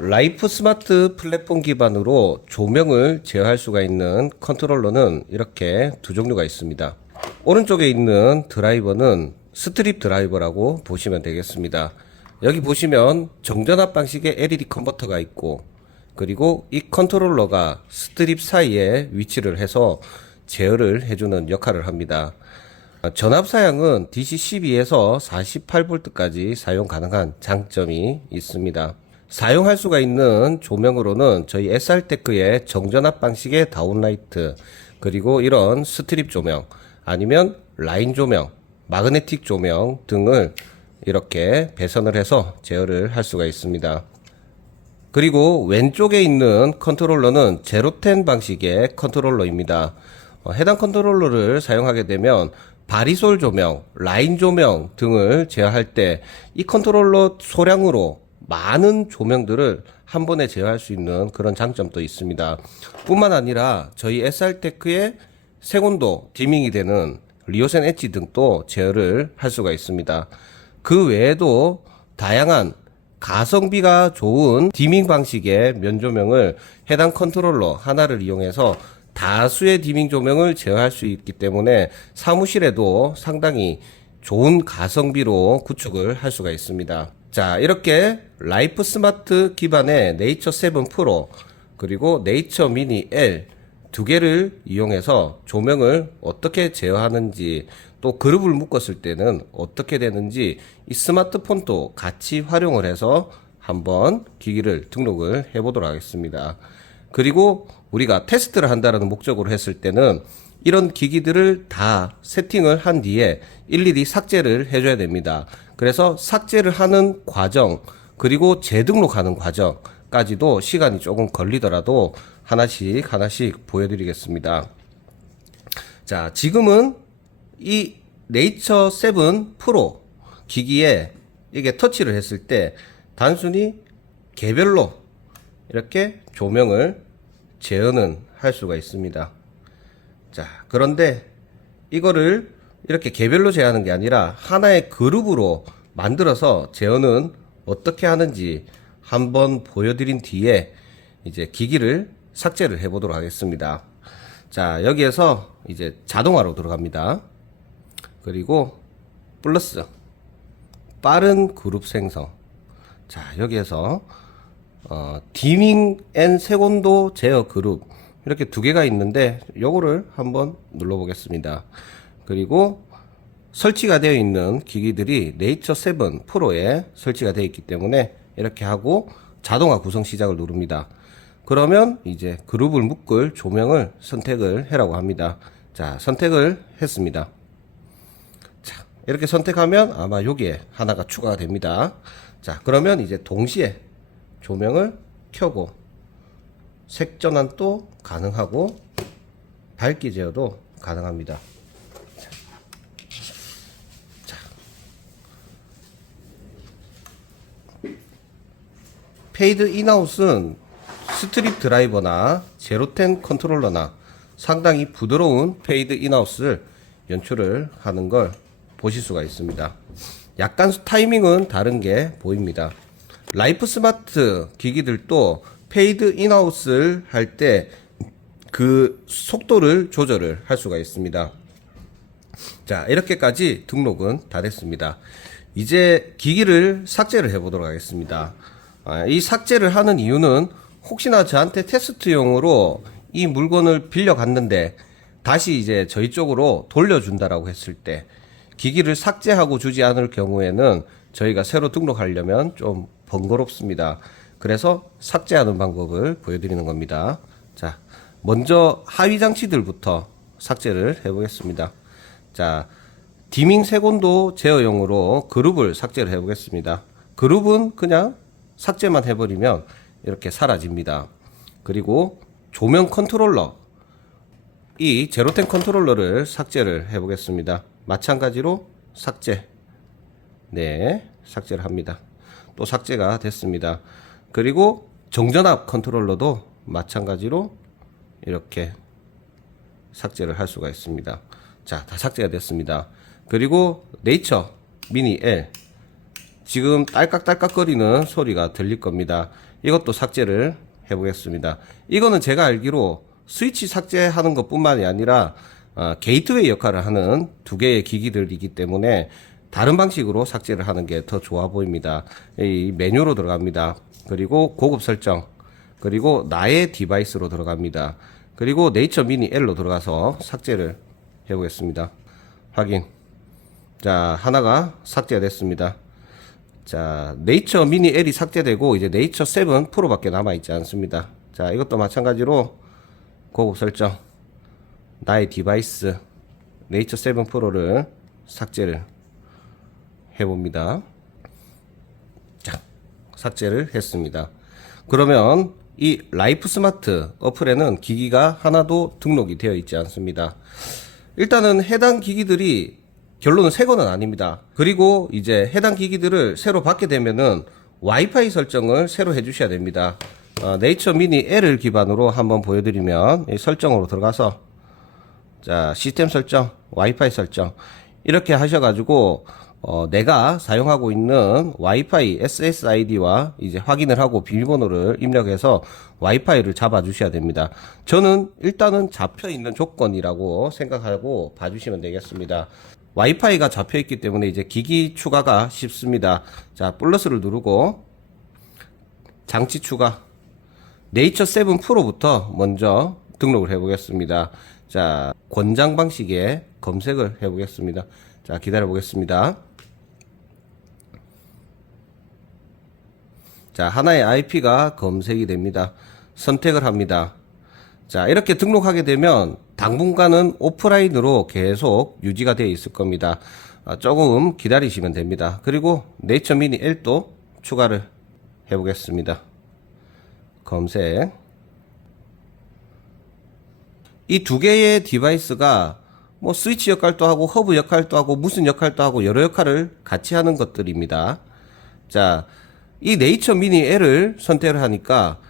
라이프 스마트 플랫폼 기반으로 조명을 제어할 수가 있는 컨트롤러는 이렇게 두 종류가 있습니다. 오른쪽에 있는 드라이버는 스트립 드라이버라고 보시면 되겠습니다. 여기 보시면 정전압 방식의 LED 컨버터가 있고, 그리고 이 컨트롤러가 스트립 사이에 위치를 해서 제어를 해주는 역할을 합니다. 전압 사양은 DC12에서 48V까지 사용 가능한 장점이 있습니다. 사용할 수가 있는 조명으로는 저희 SR테크의 정전압 방식의 다운라이트, 그리고 이런 스트립 조명, 아니면 라인 조명, 마그네틱 조명 등을 이렇게 배선을 해서 제어를 할 수가 있습니다. 그리고 왼쪽에 있는 컨트롤러는 제로텐 방식의 컨트롤러입니다. 해당 컨트롤러를 사용하게 되면 바리솔 조명, 라인 조명 등을 제어할 때 이 컨트롤러 소량으로 많은 조명들을 한 번에 제어할 수 있는 그런 장점도 있습니다. 뿐만 아니라 저희 SR테크의 색온도 디밍이 되는 리오센 엣지 등도 제어를 할 수가 있습니다. 그 외에도 다양한 가성비가 좋은 디밍 방식의 면조명을 해당 컨트롤러 하나를 이용해서 다수의 디밍 조명을 제어할 수 있기 때문에 사무실에도 상당히 좋은 가성비로 구축을 할 수가 있습니다. 자, 이렇게 라이프 스마트 기반의 네이처 7 프로 그리고 네이처 미니 L 두 개를 이용해서 조명을 어떻게 제어하는지, 또 그룹을 묶었을 때는 어떻게 되는지 이 스마트폰도 같이 활용을 해서 한번 기기를 등록을 해 보도록 하겠습니다. 그리고 우리가 테스트를 한다는 목적으로 했을 때는 이런 기기들을 다 세팅을 한 뒤에 일일이 삭제를 해줘야 됩니다. 그래서 삭제를 하는 과정, 그리고 재등록하는 과정까지도 시간이 조금 걸리더라도 하나씩 보여드리겠습니다. 자, 지금은 이 네이처 7 프로 기기에 이게 터치를 했을 때 단순히 개별로 이렇게 조명을 제어는 할 수가 있습니다. 자, 그런데 이거를 이렇게 개별로 제어하는 게 아니라 하나의 그룹으로 만들어서 제어는 어떻게 하는지 한번 보여드린 뒤에 이제 기기를 삭제를 해 보도록 하겠습니다. 자, 여기에서 이제 자동화로 들어갑니다. 그리고 플러스 빠른 그룹 생성. 자, 여기에서 디밍 앤 색온도 제어 그룹 이렇게 두 개가 있는데 요거를 한번 눌러 보겠습니다. 그리고 설치가 되어 있는 기기들이 네이처 7 프로에 설치가 되어 있기 때문에 이렇게 하고 자동화 구성 시작을 누릅니다. 그러면 이제 그룹을 묶을 조명을 선택을 해라고 합니다. 자, 선택을 했습니다. 자, 이렇게 선택하면 아마 여기에 하나가 추가가 됩니다. 자, 그러면 이제 동시에 조명을 켜고 색전환도 가능하고 밝기 제어도 가능합니다. 자, 페이드 인아웃은 스트립 드라이버나 제로텐 컨트롤러나 상당히 부드러운 페이드 인아웃을 연출을 하는 걸 보실 수가 있습니다. 약간 타이밍은 다른 게 보입니다. 라이프 스마트 기기들도 페이드 인아웃을 할 때 그 속도를 조절을 할 수가 있습니다. 자, 이렇게까지 등록은 다 됐습니다. 이제 기기를 삭제를 해 보도록 하겠습니다. 이 삭제를 하는 이유는 혹시나 저한테 테스트용으로 이 물건을 빌려 갔는데 다시 이제 저희 쪽으로 돌려준다라고 했을 때 기기를 삭제하고 주지 않을 경우에는 저희가 새로 등록하려면 좀 번거롭습니다. 그래서 삭제하는 방법을 보여드리는 겁니다. 자, 먼저 하위 장치들부터 삭제를 해보겠습니다. 자, 디밍 색온도 제어용으로 그룹을 삭제를 해보겠습니다. 그룹은 그냥 삭제만 해버리면 이렇게 사라집니다. 그리고 조명 컨트롤러, 이 제로텐 컨트롤러를 삭제를 해보겠습니다. 마찬가지로 삭제. 네, 삭제를 합니다. 또 삭제가 됐습니다. 그리고 정전압 컨트롤러도 마찬가지로 이렇게 삭제를 할 수가 있습니다. 자, 다 삭제가 됐습니다. 그리고 네이처 미니 L 지금 딸깍딸깍거리는 소리가 들릴 겁니다. 이것도 삭제를 해보겠습니다. 이거는 제가 알기로 스위치 삭제하는 것 뿐만이 아니라 게이트웨이 역할을 하는 두 개의 기기들이기 때문에 다른 방식으로 삭제를 하는 게 더 좋아 보입니다. 이 메뉴로 들어갑니다. 그리고 고급 설정, 그리고 나의 디바이스로 들어갑니다. 그리고 네이처 미니 L로 들어가서 삭제를 해보겠습니다. 확인. 자, 하나가 삭제가 됐습니다. 자, 네이처 미니 L이 삭제되고 이제 네이처 7 프로밖에 남아있지 않습니다. 자, 이것도 마찬가지로 고급 설정, 나의 디바이스, 네이처 7 프로를 삭제를 해봅니다. 자, 삭제를 했습니다. 그러면 이 라이프 스마트 어플에는 기기가 하나도 등록이 되어 있지 않습니다. 일단은 해당 기기들이 결론은 새 거는 아닙니다. 그리고 이제 해당 기기들을 새로 받게 되면은 와이파이 설정을 새로 해주셔야 됩니다. 네이처 미니 L을 기반으로 한번 보여드리면 이 설정으로 들어가서 자, 시스템 설정, 와이파이 설정 이렇게 하셔가지고 내가 사용하고 있는 와이파이 SSID와 이제 확인을 하고 비밀번호를 입력해서 와이파이를 잡아주셔야 됩니다. 저는 일단은 잡혀 있는 조건이라고 생각하고 봐주시면 되겠습니다. 와이파이가 잡혀 있기 때문에 이제 기기 추가가 쉽습니다. 자, 플러스를 누르고 장치 추가, 네이처 7 프로부터 먼저 등록을 해 보겠습니다. 자, 권장 방식의 검색을 해 보겠습니다. 자, 기다려 보겠습니다. 자, 하나의 IP가 검색이 됩니다. 선택을 합니다. 자, 이렇게 등록하게 되면 당분간은 오프라인으로 계속 유지가 되어 있을 겁니다. 조금 기다리시면 됩니다. 그리고 네이처 미니 L도 추가를 해 보겠습니다. 검색. 이 두 개의 디바이스가 뭐 스위치 역할도 하고 허브 역할도 하고 무슨 역할도 하고 여러 역할을 같이 하는 것들입니다. 자, 이 네이처 미니 L을 선택을 하니까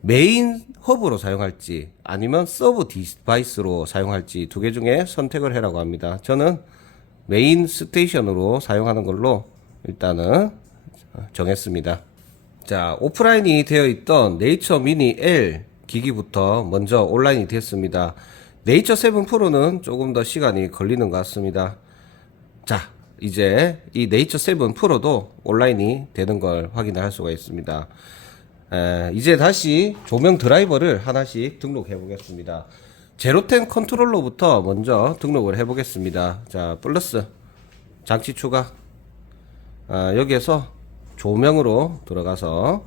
메인 허브로 사용할지 아니면 서브 디바이스로 사용할지 두 개 중에 선택을 해라고 합니다. 저는 메인 스테이션으로 사용하는 걸로 일단은 정했습니다. 자, 오프라인이 되어 있던 네이처 미니 L 기기부터 먼저 온라인이 됐습니다. 네이처 7 프로는 조금 더 시간이 걸리는 것 같습니다. 자, 이제 이 네이처 7 프로도 온라인이 되는 걸 확인할 수가 있습니다. 이제 다시 조명 드라이버를 하나씩 등록해 보겠습니다. 제로텐 컨트롤러부터 먼저 등록을 해 보겠습니다. 자, 플러스 장치 추가, 여기에서 조명으로 들어가서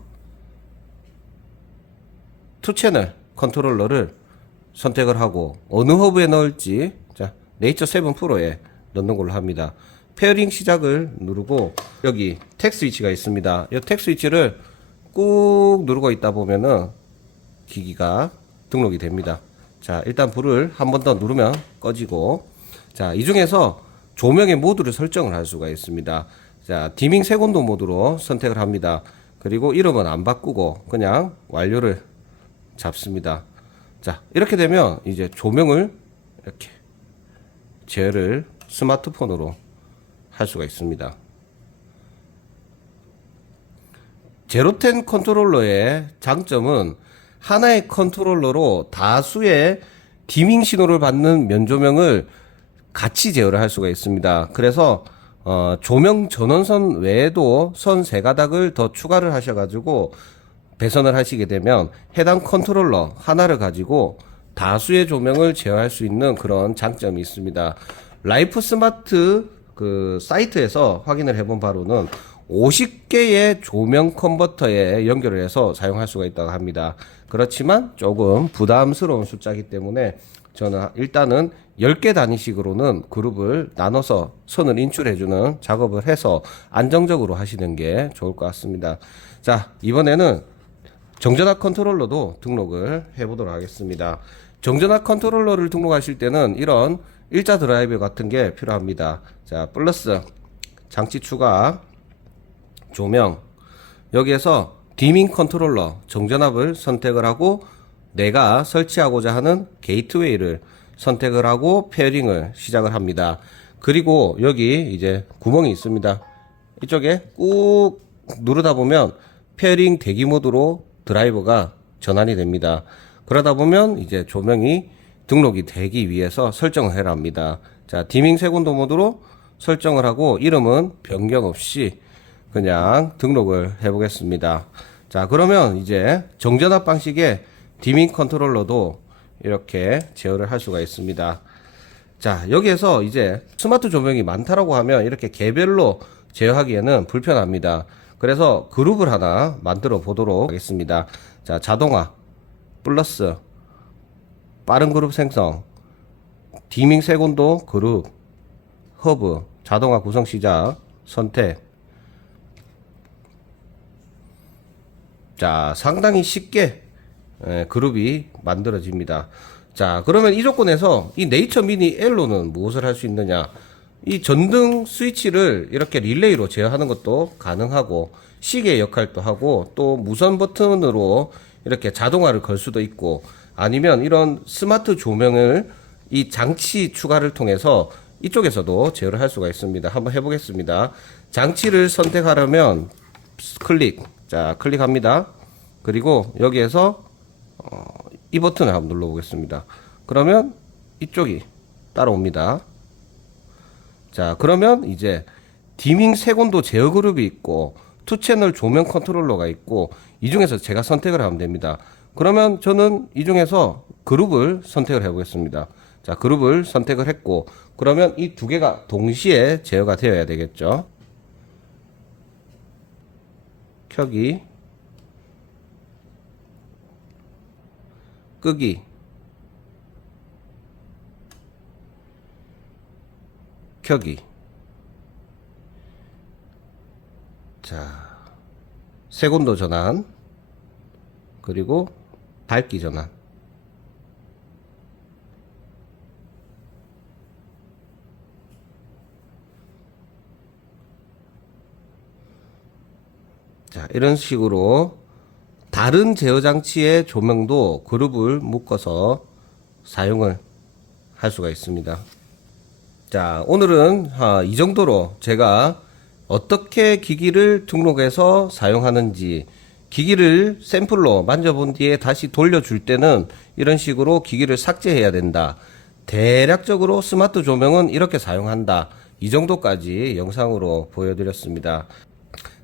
투 채널 컨트롤러를 선택을 하고 어느 허브에 넣을지, 자, 네이처 7 프로에 넣는 걸로 합니다. 페어링 시작을 누르고 여기 텍 스위치가 있습니다. 이 텍 스위치를 꾹 누르고 있다 보면은 기기가 등록이 됩니다. 자, 일단 불을 한 번 더 누르면 꺼지고, 자, 이 중에서 조명의 모드를 설정을 할 수가 있습니다. 자, 디밍 세곤도 모드로 선택을 합니다. 그리고 이름은 안 바꾸고 그냥 완료를 잡습니다. 자, 이렇게 되면 이제 조명을 이렇게 제어를 스마트폰으로 할 수가 있습니다. 제로텐 컨트롤러의 장점은 하나의 컨트롤러로 다수의 디밍 신호를 받는 면조명을 같이 제어를 할 수가 있습니다. 그래서 조명 전원선 외에도 선 세 가닥을 더 추가를 하셔가지고 배선을 하시게 되면 해당 컨트롤러 하나를 가지고 다수의 조명을 제어할 수 있는 그런 장점이 있습니다. 라이프 스마트 그 사이트에서 확인을 해본 바로는 50개의 조명 컨버터에 연결을 해서 사용할 수가 있다고 합니다. 그렇지만 조금 부담스러운 숫자이기 때문에 저는 일단은 10개 단위식으로는 그룹을 나눠서 선을 인출해주는 작업을 해서 안정적으로 하시는 게 좋을 것 같습니다. 자, 이번에는 정전압 컨트롤러도 등록을 해보도록 하겠습니다. 정전압 컨트롤러를 등록하실 때는 이런 일자 드라이버 같은 게 필요합니다. 자, 플러스 장치 추가, 조명, 여기에서 디밍 컨트롤러 정전압을 선택을 하고 내가 설치하고자 하는 게이트웨이를 선택을 하고 페어링을 시작을 합니다. 그리고 여기 이제 구멍이 있습니다. 이쪽에 꾹 누르다 보면 페어링 대기 모드로 드라이버가 전환이 됩니다. 그러다 보면 이제 조명이 등록이 되기 위해서 설정을 해라 합니다. 자, 디밍 세곤도 모드로 설정을 하고 이름은 변경 없이 그냥 등록을 해 보겠습니다. 자, 그러면 이제 정전압 방식의 디밍 컨트롤러도 이렇게 제어를 할 수가 있습니다. 자, 여기에서 이제 스마트 조명이 많다라고 하면 이렇게 개별로 제어하기에는 불편합니다. 그래서 그룹을 하나 만들어 보도록 하겠습니다. 자, 자동화, 플러스, 빠른 그룹 생성, 디밍 세곤도 그룹, 허브, 자동화 구성 시작, 선택. 자, 상당히 쉽게 그룹이 만들어집니다. 자, 그러면 이 조건에서 이 네이처 미니 L로는 무엇을 할 수 있느냐? 이 전등 스위치를 이렇게 릴레이로 제어하는 것도 가능하고, 시계 역할도 하고, 또 무선 버튼으로 이렇게 자동화를 걸 수도 있고, 아니면 이런 스마트 조명을 이 장치 추가를 통해서 이쪽에서도 제어를 할 수가 있습니다. 한번 해보겠습니다. 장치를 선택하려면 클릭, 자, 클릭합니다. 그리고 여기에서 이 버튼을 한번 눌러보겠습니다. 그러면 이쪽이 따라옵니다. 자, 그러면 이제 디밍 세곤도 제어 그룹이 있고 투 채널 조명 컨트롤러가 있고 이 중에서 제가 선택을 하면 됩니다. 그러면 저는 이 중에서 그룹을 선택을 해 보겠습니다. 자, 그룹을 선택을 했고 그러면 이 두 개가 동시에 제어가 되어야 되겠죠. 켜기, 끄기, 켜기. 자, 세곤도 전환, 그리고 밝기 전환. 자, 이런 식으로 다른 제어 장치의 조명도 그룹을 묶어서 사용을 할 수가 있습니다. 자, 오늘은 이 정도로 제가 어떻게 기기를 등록해서 사용하는지, 기기를 샘플로 만져본 뒤에 다시 돌려줄 때는 이런 식으로 기기를 삭제해야 된다, 대략적으로 스마트 조명은 이렇게 사용한다, 이 정도까지 영상으로 보여드렸습니다.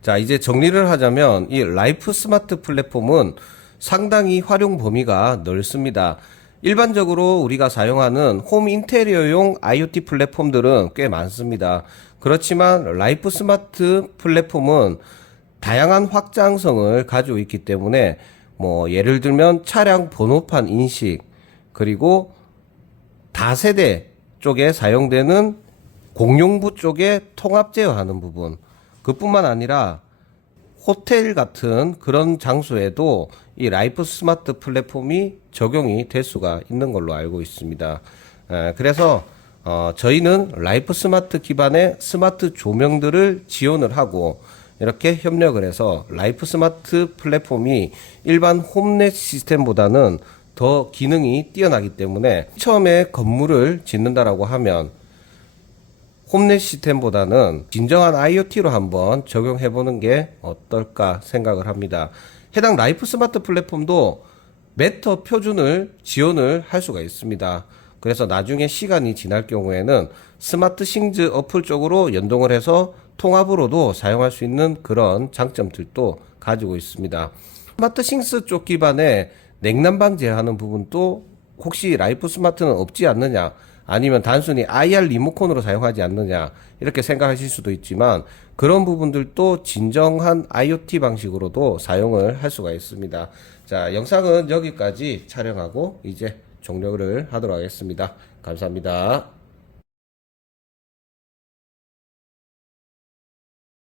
자, 이제 정리를 하자면 이 라이프 스마트 플랫폼은 상당히 활용 범위가 넓습니다. 일반적으로 우리가 사용하는 홈 인테리어용 IoT 플랫폼들은 꽤 많습니다. 그렇지만 라이프 스마트 플랫폼은 다양한 확장성을 가지고 있기 때문에 뭐 예를 들면 차량 번호판 인식, 그리고 다세대 쪽에 사용되는 공용부 쪽에 통합 제어하는 부분, 그뿐만 아니라 호텔 같은 그런 장소에도 이 라이프 스마트 플랫폼이 적용이 될 수가 있는 걸로 알고 있습니다. 그래서 저희는 라이프 스마트 기반의 스마트 조명들을 지원을 하고 이렇게 협력을 해서 라이프 스마트 플랫폼이 일반 홈넷 시스템보다는 더 기능이 뛰어나기 때문에 처음에 건물을 짓는다라고 하면 홈넷 시스템보다는 진정한 IoT로 한번 적용해 보는 게 어떨까 생각을 합니다. 해당 라이프 스마트 플랫폼도 메터 표준을 지원을 할 수가 있습니다. 그래서 나중에 시간이 지날 경우에는 스마트 싱즈 어플 쪽으로 연동을 해서 통합으로도 사용할 수 있는 그런 장점들도 가지고 있습니다. 스마트 싱스 쪽 기반의 냉난방 제어하는 부분도 혹시 라이프 스마트는 없지 않느냐, 아니면 단순히 IR 리모컨으로 사용하지 않느냐, 이렇게 생각하실 수도 있지만 그런 부분들도 진정한 IoT 방식으로도 사용을 할 수가 있습니다. 자, 영상은 여기까지 촬영하고 이제 종료를 하도록 하겠습니다. 감사합니다.